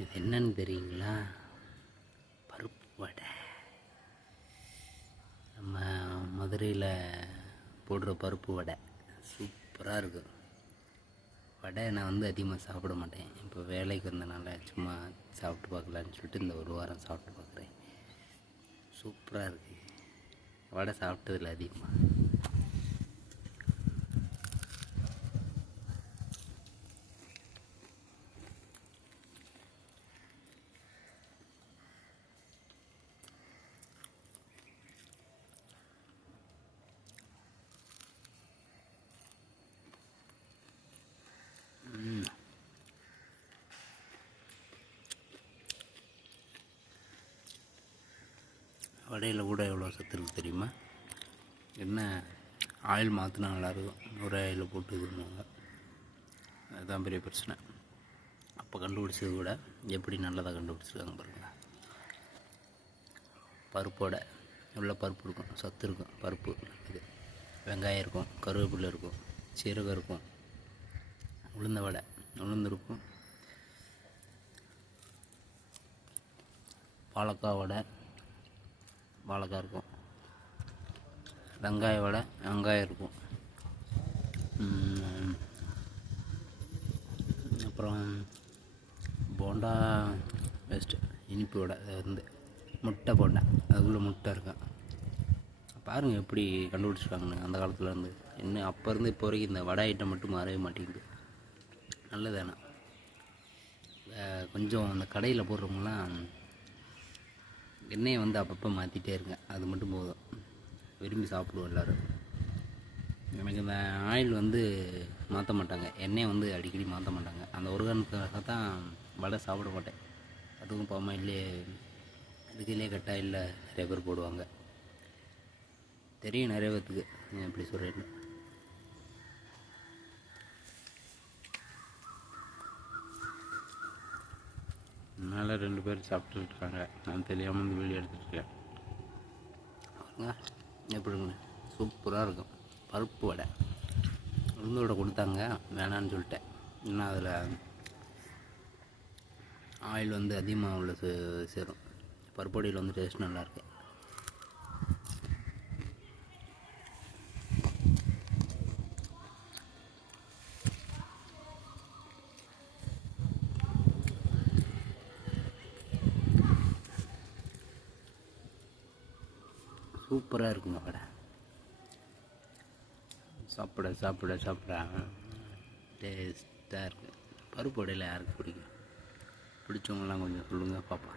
இது என்னன்னு தெரியுங்களா? பருப்பு வடை. நம்ம மதுரையில் போடுற பருப்பு வடை சூப்பராக இருக்கும். வடை நான் அதிகமாக சாப்பிட மாட்டேன். இப்போ வேலைக்கு வந்தனால சும்மா சாப்பிட்டு பார்க்கலான்னு சொல்லிட்டு இந்த ஒரு வாரம் சாப்பிட்டு பார்க்குறேன். சூப்பராக இருக்குது. வடை சாப்பிட்டதில்ல அதிகமாக. வடையில் கூட எவ்வளோ சத்து இருக்குது தெரியுமா? என்ன ஆயில் மாற்றினா நல்லாயிருக்கும், ஒரு ஆயில் போட்டு இது பண்ணுவாங்க. அதுதான் பெரிய பிரச்சனை. அப்போ கண்டுபிடிச்சது கூட எப்படி நல்லதாக கண்டுபிடிச்சிருக்காங்க பாருங்கள். பருப்போட உள்ள பருப்பு இருக்கும், சத்து இருக்கும். பருப்பு இது வெங்காயம் இருக்கும், கருவேப்பிலை இருக்கும், சீரகம் இருக்கும், உளுந்த வடை உளுந்து இருக்கும், வாழைக்காய் வடை வாழைக்காய் இருக்கும், வெங்காய வடை வெங்காயம் இருக்கும், அப்புறம் போண்டா பெஸ்ட்டு இனிப்பு வடை. அது முட்டை போண்டா, அதுக்குள்ளே முட்டை இருக்கும். பாருங்கள் எப்படி கண்டுபிடிச்சிருக்காங்கன்னு அந்த காலத்துலேருந்து. இன்னும் அப்போ இருந்து இப்போ வரைக்கும் இந்த வடை ஐட்டம் மட்டும் மாறவே மாட்டேங்குது. நல்லதானே? கொஞ்சம் அந்த கடையில் போடுறவங்களாம் எண்ணெயை அப்பப்போ மாற்றிட்டே இருங்க, அது மட்டும் போதும். விரும்பி சாப்பிடுவோம் எல்லோரும். எனக்கு இந்த ஆயில் மாற்ற மாட்டாங்க, எண்ணெயை அடிக்கடி மாற்ற மாட்டாங்க. அந்த ஒரு காரணத்துக்காக தான் வடை சாப்பிட மாட்டேன். அதுவும் பாமாயிலே இதுக்கிலே கட்டாயில் நிறைய பேர் போடுவாங்க. தெரியும் நிறைய பேர்த்துக்கு எப்படி சொல்கிறேன்னு. மேலே 2 பேர் சாப்பிட்டுட்டு இருக்காங்க, நான் தெரியாமல் வீடியோ எடுத்துகிட்ருக்கேன். எப்படிங்க சூப்பராக இருக்கும். பருப்பு வடை உளுந்து வடை கொடுத்தாங்க, வேணான்னு சொல்லிட்டேன். இன்னும் அதில் ஆயில் அதிகமாக உள்ள சேரும். பருப்பு வடையில் டேஸ்ட் நல்லாயிருக்கு. சூப்பராக இருக்குங்க வடை. சாப்பிட சாப்பிட சாப்பிட டேஸ்ட்டாக இருக்குது. பருப்பு வடையில் யாருக்கு பிடிக்கும்? பிடிச்சவங்களாம் கொஞ்சம் சொல்லுங்கள் பாப்பா.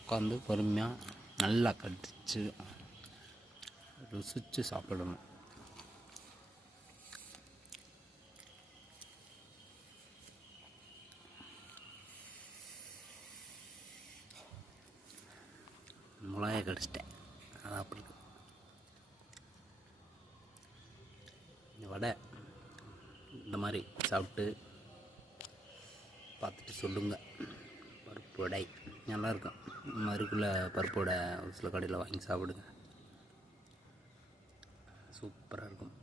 உட்காந்து பொறுமையாக நல்லா கடிச்சு ருசித்து சாப்பிடணும். மிளகாயை கடிச்சிட்டேன், அதான் அப்படி இருக்கு. இந்த வடை இந்த மாதிரி சாப்பிட்டு பார்த்துட்டு சொல்லுங்கள். பருப்பு வடை நல்லாயிருக்கும். மறுக்குள்ளே பருப்பு வடை ஒரு சில கடையில் வாங்கி சாப்பிடுங்க, சூப்பராக இருக்கும்.